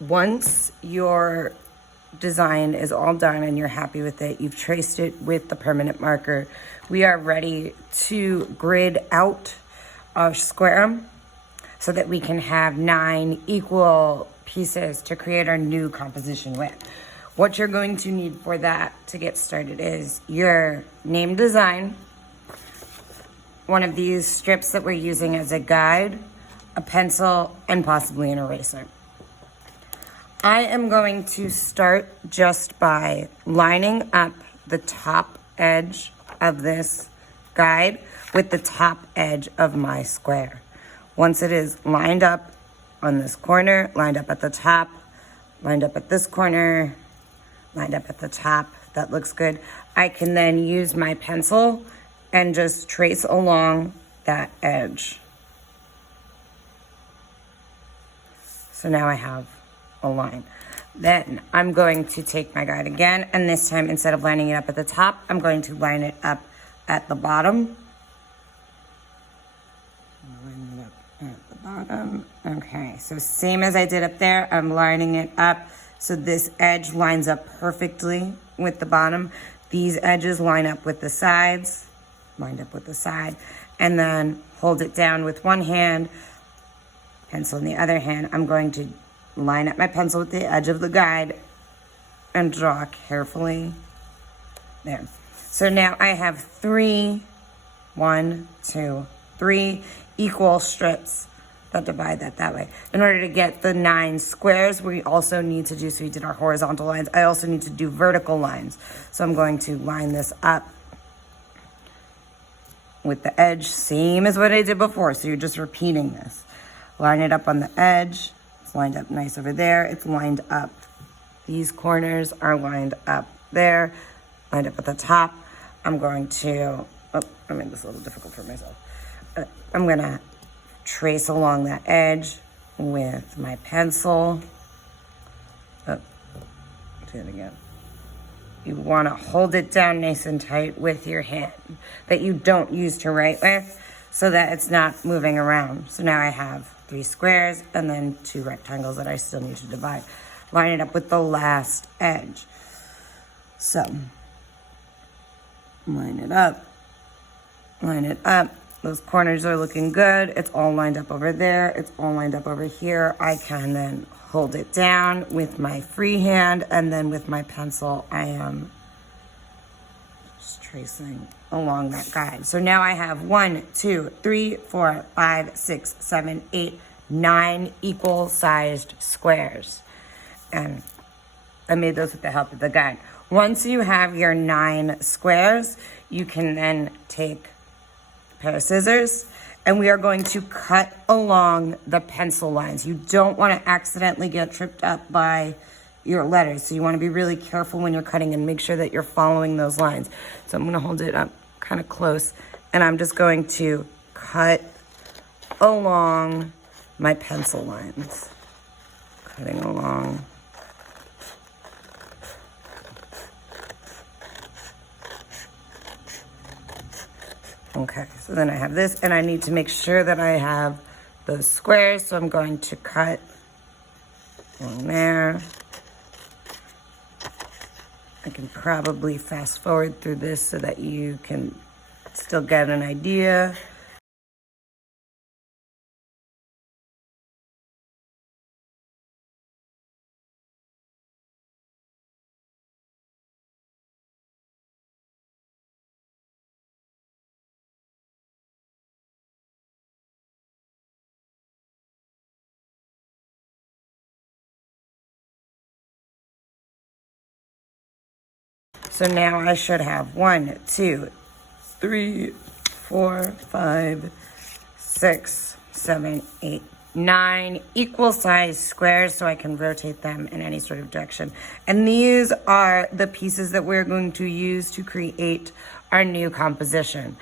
Once your design is all done and you're happy with it, you've traced it with the permanent marker, we are ready to grid out our square so that we can have 9 equal pieces to create our new composition with. What you're going to need for that to get started is your name design, one of these strips that we're using as a guide, a pencil, and possibly an eraser. I am going to start just by lining up the top edge of this guide with the top edge of my square. Once it is lined up on this corner, lined up at the top, lined up at this corner, lined up at the top, that looks good, I can then use my pencil and just trace along that edge. So now I have a line. Then I'm going to take my guide again, and this time instead of lining it up at the top, I'm going to line it up at the bottom. Line it up at the bottom. Okay, so same as I did up there, I'm lining it up so this edge lines up perfectly with the bottom. These edges line up with the sides, lined up with the side, and then hold it down with one hand, pencil in the other hand. I'm going to line up my pencil with the edge of the guide and draw carefully there. So now I have 3 equal strips that divide that way. In order to get the 9 squares, we also need to do, so we did our horizontal lines, I also need to do vertical lines. So I'm going to line this up with the edge, same as what I did before. So you're just repeating this. Line it up on the edge. It's lined up nice over there. It's lined up. These corners are lined up there, lined up at the top. I'm going to, I made this a little difficult for myself. I'm gonna trace along that edge with my pencil. Do it again. You wanna hold it down nice and tight with your hand that you don't use to write with so that it's not moving around. So now I have 3 squares and then 2 rectangles that I still need to divide. Line it up with the last edge. So, line it up, line it up. Those corners are looking good. It's all lined up over there. It's all lined up over here. I can then hold it down with my free hand, and then with my pencil, I am just tracing along that guide. So now I have 1, 2, 3, 4, 5, 6, 7, 8, 9 equal sized squares. And I made those with the help of the guide. Once you have your 9 squares, you can then take a pair of scissors, and we are going to cut along the pencil lines. You don't want to accidentally get tripped up by your letters. So you want to be really careful when you're cutting and make sure that you're following those lines. So I'm going to hold it up kind of close, and I'm just going to cut along my pencil lines. Cutting along. Okay, so then I have this, and I need to make sure that I have those squares, so I'm going to cut along there. I can probably fast forward through this so that you can still get an idea. So now I should have 1, 2, 3, 4, 5, 6, 7, 8, 9 equal sized squares, so I can rotate them in any sort of direction. And these are the pieces that we're going to use to create our new composition.